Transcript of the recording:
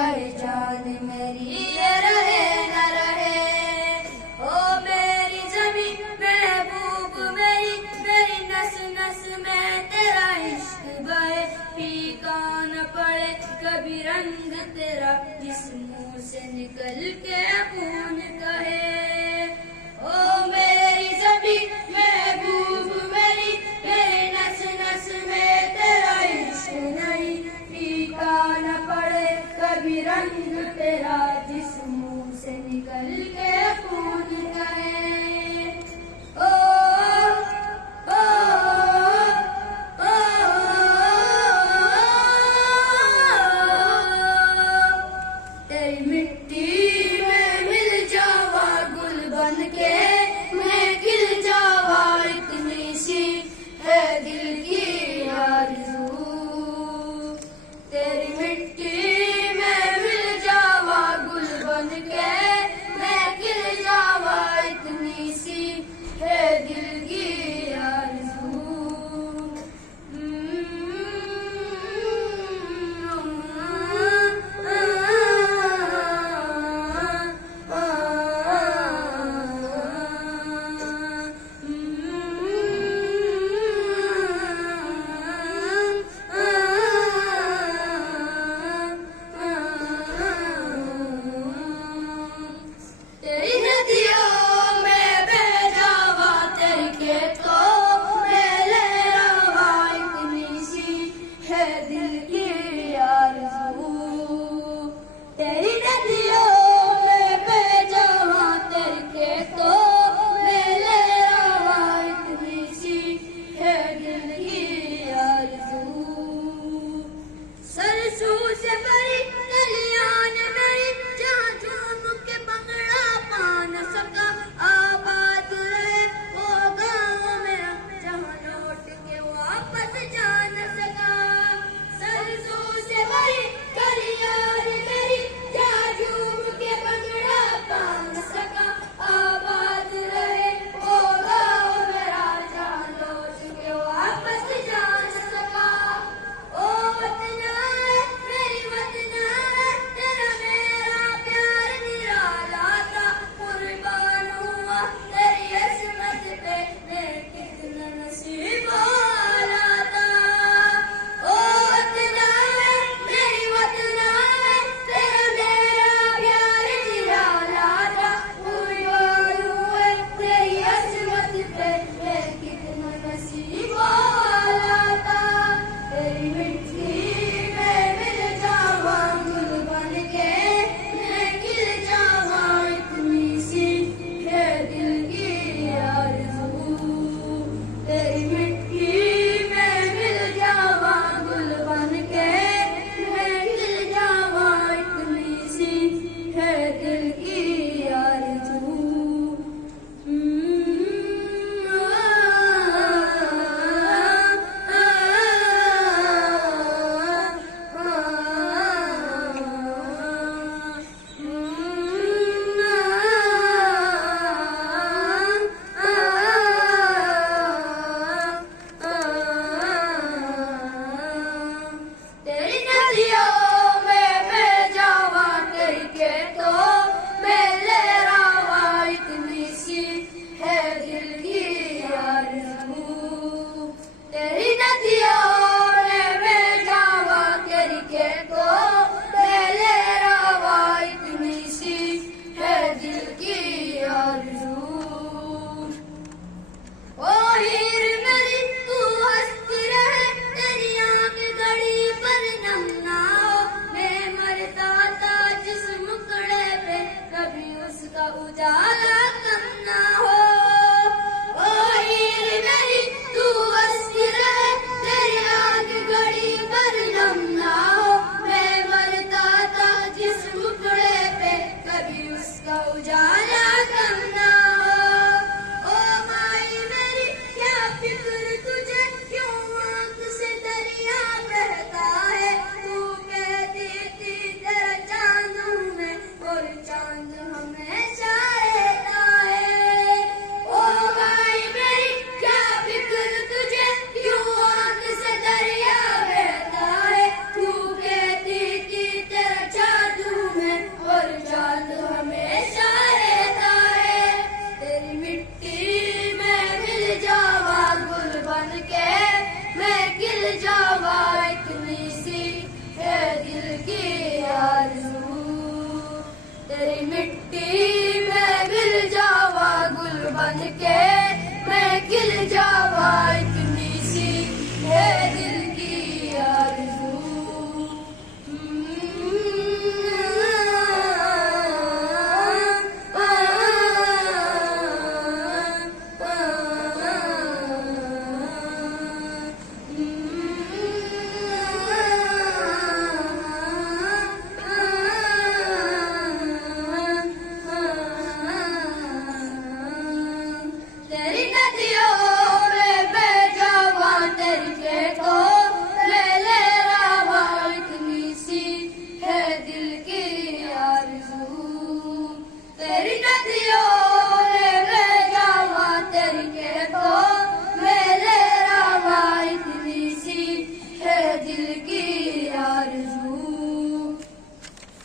चाहे जान मेरी ये रहे न रहे। ओ मेरी ज़मीं महबूब मेरी, मेरी नस नस में तेरा इश्क बहे। फीका न पड़े कभी रंग तेरा, जिस मुंह से निकल के खून कहे। ओ मेरी ज़मीं महबूब मेरी, मेरी नस नस में तेरा इश्क नहीं। फीका न पड़े कभी रंग तेरा, जिस मुंह से निकल के खून कहे। ओ ओ ओ तेरी मिट्टी में मिल जावा गुल बन के, मैं खिल जावा इतनी सी है दिल की आरज़ू। तेरी मिट्टी में मिल जावा गुल बन के, मैं खिल जावा इतनी सी है दिल की आरज़ू। तेरी नदियों में बह जावा, तेरे खेतों में लहरावा इतनी सी है दिल की आरज़ू। तेरी नदियों में बह जावा, तेरे खेतों में लहरावा इतनी सी है दिल की आरज़ू। सरसों से भरी कलियान मेरी, जहाँ झूम के बंगड़ा पा न सका। आबाद रहे वो गाँव मेरा, जहाँ लौट के वापस जा न सका। सरसों से भरी कलियान मेरी, जहाँ झूम के बंगड़ा पा न सका। आबाद रहे वो गाँव मेरा, जहाँ लौट के वापस जा न सका। ओ वतना है मेरी वतना है, तेरा मेरा प्यार निराला था। कुर्बान हुआ तेरी अज़मत पे, मैं कितना नसीब वाला था। ओ वतना है मेरी वतना है, तेरा मेरा प्यार निराला था। कुर्बान हुआ तेरी अज़मत पे, मैं कितना नसीब वाला था। तेरी मिट्टी में मिल जावा गुल बन के, मैं खिल जावा इतनी सी है दिल की आरज़ू। तेरी मिट्टी में मिल जावा गुल बन के, मैं खिल जावा इतनी सी है दिल की आरज़ू। तेरी नदियों में बह जावा, तेरे खेतों में लहरावा इतनी सी है दिल की आरज़ू। तेरी नदियों में बह जावा, तेरे खेतों में लहरावा इतनी सी है दिल की आरज़ू। ओ हीर मेरी तू हंसती रहे, तेरी आँख घड़ी पर नम ना हो। मैं मरता था जिस मुखड़े पे, कभी उसका उजाला